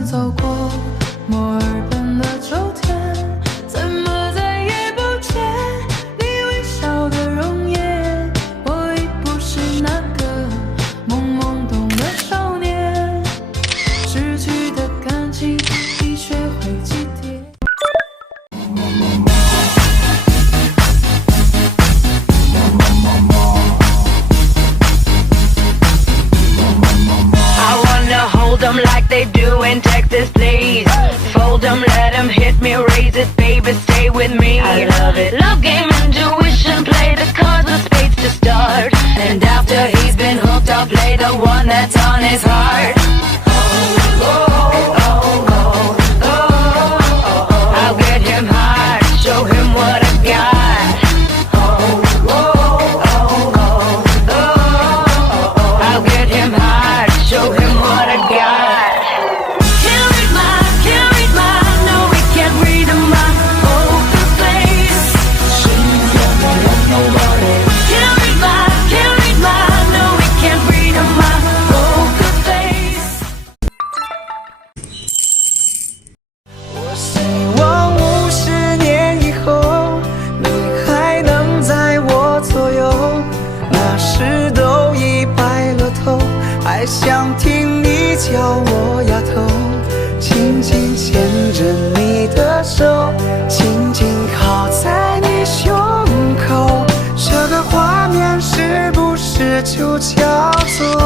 们走过墨尔本的秋天，怎么再也不见你微笑的容颜？我已不是那个懵懵懂的少年，失去的感情已学会祭奠。Them like they do in Texas, please. Fold them, let them hit me, raise it, baby, stay with me. I love it. Love game, intuition, play the cards with spades to start. And after he's been hooked, I'll play the one that's on his heart. I'll get him hard, show him what I got. I'll get him hard, show him what I got.还想听你叫我丫头，紧紧牵着你的手，紧紧靠在你胸口，这个画面是不是就叫做